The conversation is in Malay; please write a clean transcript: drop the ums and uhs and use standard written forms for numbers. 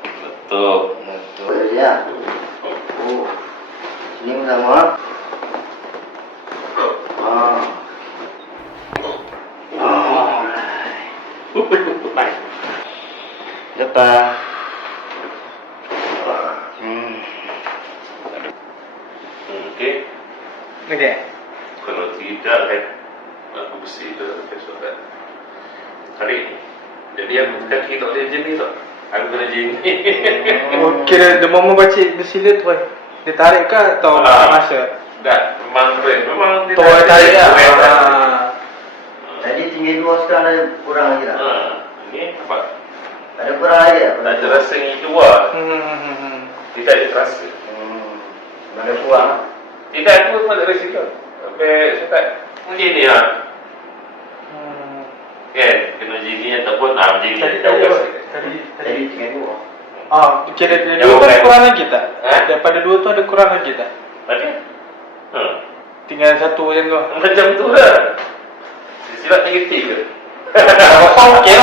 Betul. Betul ya. Oh. Sini sama. Baik. Lepas. Okey. Okey. Kalau tidak kan, aku mesti ke solat. Hari ni. Jadi aku kaki tak boleh macam ni tau. Aku kena macam ni. Oh, kira the moment baca bersila tu dia tarik ke atau masa? Tak, memang dia Tu tarik lah. Tadi tinggal 2 sekarang ada kurang lagi tak? Ni nampak. Ada kurang lagi tak? Tak terasa ni keluar. Dia tak ada terasa. Mana kurang? Tidak, aku memang tak rasa kau. Sampai saya tak macam ni lah. Kan, kena macam ni ataupun macam ni. Tadi tinggal 2. Kira dua tu ada kurang lagi tak? Daripada 2 tu ada kurang lagi tak? Ada? Tinggal 1 macam tu. Macam tu lah. Silap negatif ke? Okey.